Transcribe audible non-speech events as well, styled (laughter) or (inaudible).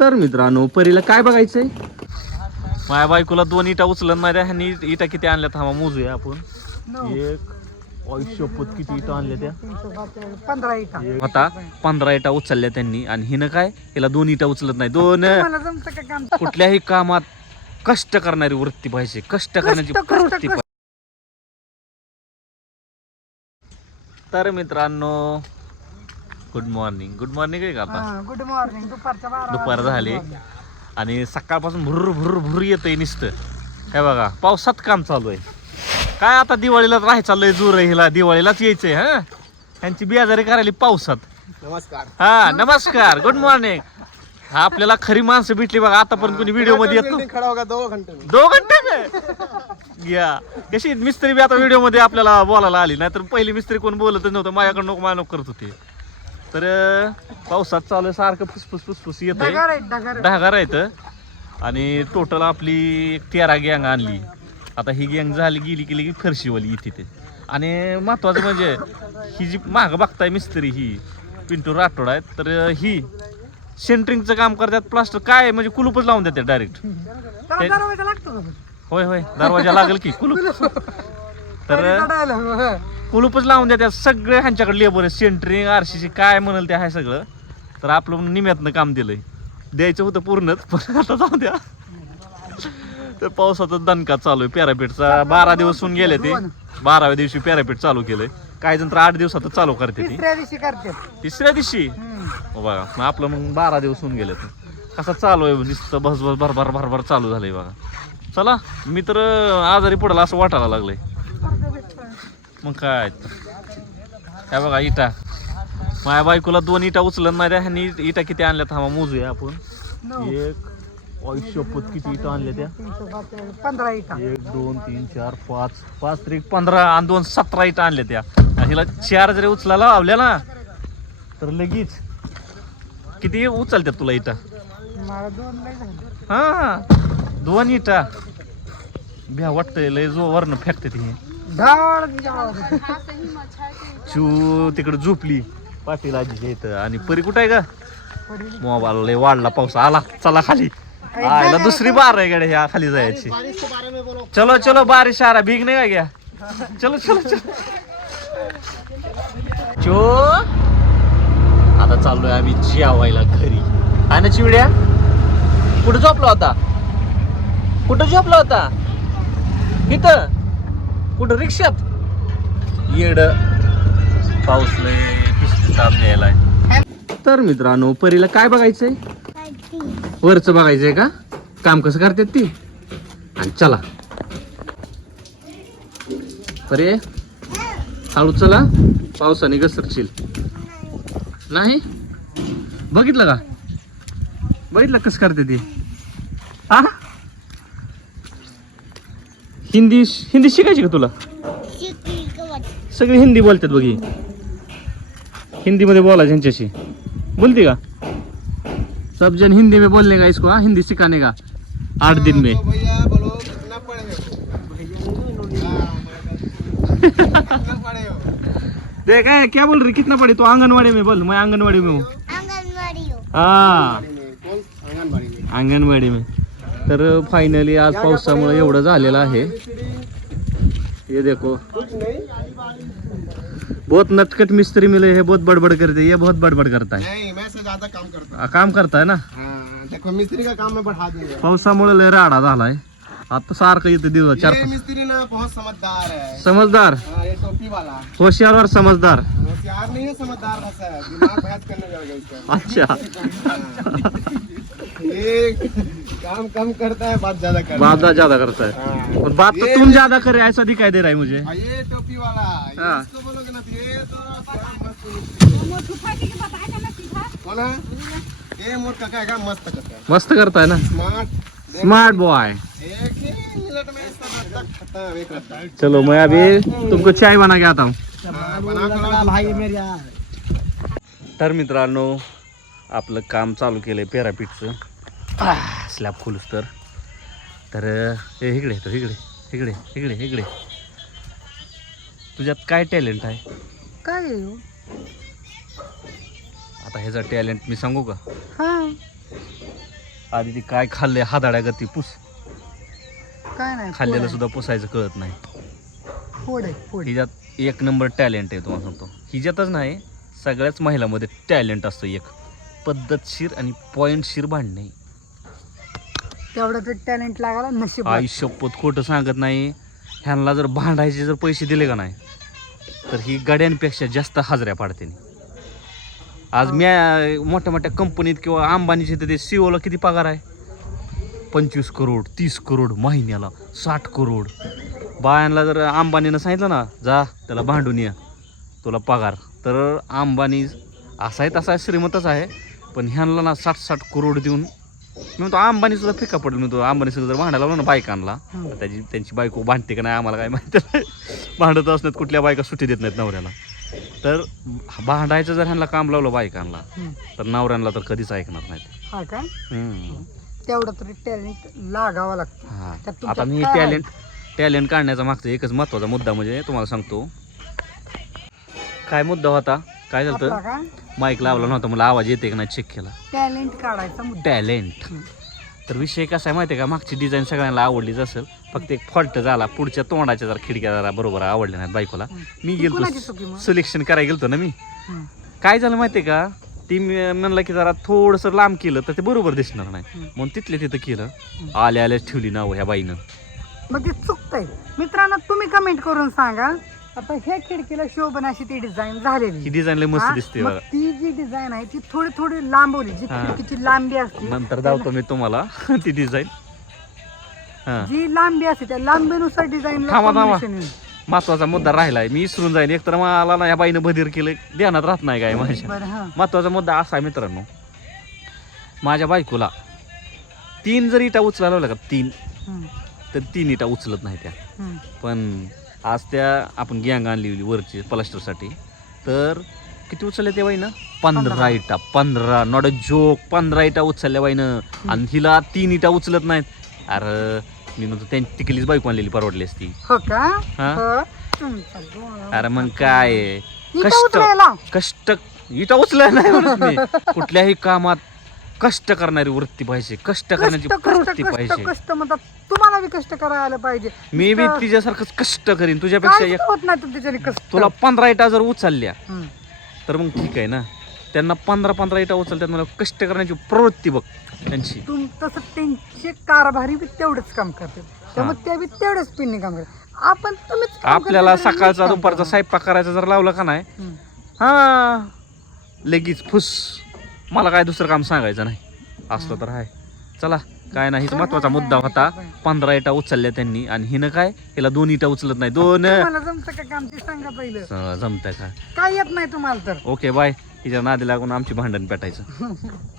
तर मित्रांनो परीला काय बघायचंय? माझ्या बायकोला दोन इटा उचलत नाही. ह्यांनी इटा किती आणल्या थांबा मोजूया आपण. एक आयुष्यपत किती इटा आणल्या त्या पंधरा इटा. आता पंधरा इटा उचलल्या त्यांनी. आणि हिनं काय? हिला दोन इटा उचलत नाही. दोन. मला जमतं का काम? कुठल्याही कामात कष्ट करणारी वृत्ती पाहिजे. कष्ट करण्याची कष्ट. पाहिजे. तर मित्रांनो गुड मॉर्निंग गुड मॉर्निंग आहे का आता? गुड मॉर्निंग दुपारच्या बारा दुपार वाजता झाली. आणि सकाळपासून भुर्र भुर्र भुर्र येतंय नुसतं. काय बघा पावसात काम चालू आहे. काय आता दिवाळीलाच राहायचं चाललंय जोर आहे हिला. दिवाळीलाच यायचंय हा? त्यांची बियाजारी करायली पावसात. नमस्कार. हा नमस्कार. गुड मॉर्निंग हा आपल्याला खरी माणसं भेटली बघा. आतापर्यंत कोणी व्हिडिओमध्ये येत नव्हतं. खड़ा होगा दो घंटे में. दो घंटे में? या. कशी मिस्त्री बी आता व्हिडिओमध्ये आपल्याला बोलायला आली. नाहीतर पहिली मिस्त्री कोण बोलतच नव्हतं. माझ्याकडे नको माझ्या नको करत होते. तर पावसात चालू सारखं फुसफुस फुसफुस येत दहा आहेत आणि टोटल आपली एक तेरा गँग आणली. आता ही गँग झाली गेली की फरशीवाली इथे ते. आणि महत्वाचं म्हणजे ही जी माग बघताय मिस्त्री ही पिंटू राठोड आहेत तर ही सेंटरिंगचं काम करतात प्लास्टर काय म्हणजे कुलूपच लावून देतात डायरेक्ट होय होय दरवाजा लागेल की कुलूप. (laughs) तर. कुलूपच लावून देतात सगळे ह्यांच्याकडे लेबर आहे सेंटरिंग आरशीसी काय म्हणाल ते आहे सगळं. तर आपलं निम्यातनं काम दिलंय. द्यायचं होतं पूर्णच पण (laughs) आता जाऊ द्या. तर पावसाचा दणका चालू आहे पॅरापीटचा. बारा दिवस होऊन गेले ते. बाराव्या दिवशी पॅरापीट चालू केलंय. काही जण तर आठ दिवसातच चालू करते ती. तिसऱ्या दिवशी करते. तिसऱ्या दिवशी? बघा मग आपलं मग बारा दिवस होऊन गेले कसा चालू आहे नुसतं बस बस भरभर भरभर चालू झालंय बघा. चला मी तर आजारी पडला असं वाटायला लागलंय. मग काय. हे बघा इटा. माझ्या बायकोला दोन इटा उचलत नाही रे. ह्यांनी इटा किती आणल्या थांबा मोजूया आपण. एक आयुष्यपत किती इटा आणल्या त्या? पंधरा इटा. एक दोन तीन चार पाच. पाच तरी पंधरा आणि दोन सतरा इटा आणल्या त्या. हिला चार जरी उचलायला लावल्या ना तर लगेच किती उचलतात तुला इटा? हा दोन इटा. भ्या वाटतंय लय जो वरनं फेकते ती तिच्या आवाजात. चू तिकडे झोपली. पाटील आजीच्या इथं. आणि परी कुठं आहे का. मोबाईल लय वाढला पाऊस. आला. चला खाली. आयला दुसरी बार आहे गाडी ह्या खाली जायची. चलो चलो बारिश आ रहा भीग नहीं का क्या चलो चलो चलो. चो. आता चाललोय आम्ही जेवायला घरी. आहे ना चिवड्या? कुठं झोपला होता? कुठं झोपला होता? इथं. कुठं रिक्षात? येड. पाऊस ताप तर मित्रांनो परीला काय बघायचंय? वरचं बघायचंय का? काम कसं करतात ती? आणि चला. परे हळू चला. पावसाने घसरशील. नाही? बघितलं का? बघितलं कसं करते ती? हिंदी हिंदी शिकायची का तुला? सगळी हिंदी बोलतात बघी. हिंदीमध्ये बोला ह्यांच्याशी बोलती का? सब जन हिंदी में बोलने का इसको हाँ? हिंदी सिखाने का? आठ दिन में. बोलो हो हाँ, हो देख है क्या बोल रही? कितना पढ़ी? तो आंगनवाड़ी में बोल मैं आंगनवाड़ी में हूँ. हाँ. में में अंगणवाडी में. तर फायनली आज पावसामुळे एवढं झालेलं आहे. ये देखो. बहुत नटखट मिस्त्री मिले है बहुत बड़बड़ करते ये बहुत बड़बड़ करता है नहीं मैं से ज्यादा काम करता आ, काम करताय ना? हूँ हाँ देखो मिस्त्री का काम मैं बढ़ा दूंगा। पावसामुळे लय राडा झालाय. आता सारखं येतं दिवस चार मिस्त्री ना बहुत समझदार है। समजदार हाँ ये टोपी वाला। होशियार और समजदार होशियार नहीं है समझदार बस है। दिमाग भैंस करने लग गया इसका। अच्छा। ये काम कम करता है बात ज्यादा करता बात है ज्यादा करता है। और बात तो ये- तुम ज्यादा कर रहे हो, ऐसा दिखाई दे रहा है मुझे? हाँ, ये टोपी वाला ये हाँ। इसको बोलोगे ना तो ये तो क्या मस्त मिस्त्री है। कौन ये मोर काका मस्त काका है। मस्त ना? स्मार्ट स्मार्ट बॉय चलो मैं अभी तुमको चाय बना के आता हूँ। बना कर भाई मेरे यार। तर मित्रांनो आपलं काम चालू केलं आहे पॅरापीटचं स्लॅब खोलूस तर. तर ए इकडे तर इकडे इकडे इकडे इकडे. तुझ्यात काय टॅलेंट आहे? काय आहे हो? आता ह्याचा टॅलेंट मी सांगू का? हा. आधी ती काय खाल्ले हादाड्या गती पुस. काय नाही खाल्लेलं सुद्धा पुसायचं कळत नाही. आहे, फोड आहे. फोड हिच्यात एक नंबर टॅलेंट आहे तुम्हाला सांगतो. हिच्यातच नाही सगळ्याच महिलामध्ये टॅलेंट असतो एक. पद्धतशीर आणि पॉइंटशीर भांडणे. तेवढं तर टॅलेंट लागला नशीब आई शपथ खोटं सांगत नाही. ह्यांना जर भांडायचे जर पैसे दिले का नाही तर ही गाड्यांपेक्षा जास्त हाजऱ्या पाडते आज मी मोठ्या मोठ्या कंपनीत किंवा अंबानीच्या ते सीओला किती पगार आहे? पंचवीस करोड तीस करोड महिन्याला साठ करोड. बायांना जर अंबानीनं सांगितलं ना जा त्याला भांडून या तुला पगार. तर अंबानी असा आहे तसा श्रीमंतच आहे पण ह्यांना ना साठ साठ करोड देऊन मी म्हणतो अंबानी सुद्धा फिका पडेल मी तो अंबानी सुद्धा जर भांडायला लावला ना बायकांना. तर त्याची त्यांची बायको भांडते का नाही आम्हाला काय माहिती नाही भांडत असण्यात कुठल्या बायका सुट्टी देत नाहीत नवऱ्याला तर भांडायचं जर ह्यांना काम लावलं बायकांना. तर नवऱ्यांना तर कधीच ऐकणार नाहीत हा का हम्म. तेवढं तरी टॅलेंट लागावं लागतं हा. तुमच्यात आता मी काय आहे? टॅलेंट टॅलेंट काढण्याचा मागचा एकच महत्त्वाचा मुद्दा म्हणजे तुम्हाला सांगतो काय मुद्दा होता काय झालं का माईक लावला नव्हता मला आवाज येते का नाही चेक केला. टॅलेंट काढायचा टॅलेंट. तर विषय कसा आहे माहिती आहे का? मागची डिझाईन सगळ्यांना आवडलीच असेल. फक्त एक फॉल्ट झाला. पुढच्या तोंडाच्या जरा खिडक्या जरा बरोबर आवडल्या नाहीत बायकोला. मी गेलतो? सिलेक्शन करायला गेलतो ना मी. काय झालं माहितीये का? ती मी म्हणलं की जरा थोडंसं लांब केलं तर ते बरोबर दिसणार नाही. म्हणून तिथले तिथं केलं. आल्या आल्या ठेवली नाव ह्या बाईनं. मग ते चुकतंय. मित्रांनो तुम्ही कमेंट करून सांगा. आता ह्या खिडकीला शोभन अशी ती डिझाईन ही झालेली डिझाईन लय मस्त हा? दिसते मग बघा. ती जी डिझाईन आहे ती थोडी थोडी लांबवली जी हा. खिडकीची लांबी असते. नंतर जावतो मी तुम्हाला (laughs) ती डिझाईन हा. जी लांबी असते त्या लांबीनुसार डिझाईन थांबा, थांबा. महत्त्वाचा मुद्दा राहिलाय. मी विसरून जाईन. एकतर मला ना ह्या बाईनं बधीर केलं ध्यानात राहत नाही काय माझ्या. बरं हा. महत्त्वाचा मुद्दा असा आहे मित्रांनो. माझ्या बायकोला तीन जर इटा उचलायला लावल्या का? तीन. हम्म, तर तीन इटा उचलत नाही त्या. हम्म. पण आज त्या आपण गँग आणली होती वरची प्लास्टरसाठी. तर किती उचलल्या त्या बाईनं? पंधरा. इटा पंधरा. नॉट अ जोक पंधरा इटा उचलल्या बाईनं. आणि हिला तीन इटा उचलत नाहीत. अरे मी म्हणतो त्यांची तिकलीच बायको आणलेली परवडली असती. हो का? हा? हो. अरे मग काय? आहे? कष्ट. उचलायला. कष्ट. इटा उचलाय नाही म्हणत मी. (laughs) कुठल्याही कामात कष्ट करणारी वृत्ती पाहिजे कष्ट करण्याची कष्ट प्रवृत्ती कष्ट पाहिजे. कष्ट म्हणतात तुम्हाला बी कष्ट करायला पाहिजे. मी बी नुसतं तिच्यासारखंच कष्ट करीन तुझ्यापेक्षा काहीच एक होत नाही तर त्याच्याने कष्ट. तुला पंधरा इटा जर उचलल्या हम्म. तर मग ठीक आहे ना. त्यांना पंधरा पंधरा इटा उचलतात मला कष्ट करण्याची प्रवृत्ती बघ त्यांची. तुम तसं त्यांचे कारभारी बी तेवढंच काम करतात. त्यामुळे ते बी तेवढेच पिन्नी काम करतात. आपण तुम्हीच काम आपल्याला करता सकाळचा काम दुपारचा. स्वयंपाक करायचा जर लावला का नाही हम्म. हा लगेच फुस. मला काय दुसरं काम सांगायचं नाही. असलं तर आहे चला काय नाही महत्त्वाचा मुद्दा होता. पंधरा इटा उचलल्या त्यांनी आणि हिनं काय? हिला दोन इटा उचलत नाही. दोन. जमतं का काम? ते सांगा पहिलं. जमत का? काय येत नाही तुम्हाला तर? Okay bye. हिच्या नादी लागून आमची भांडण पेटायचं. (laughs)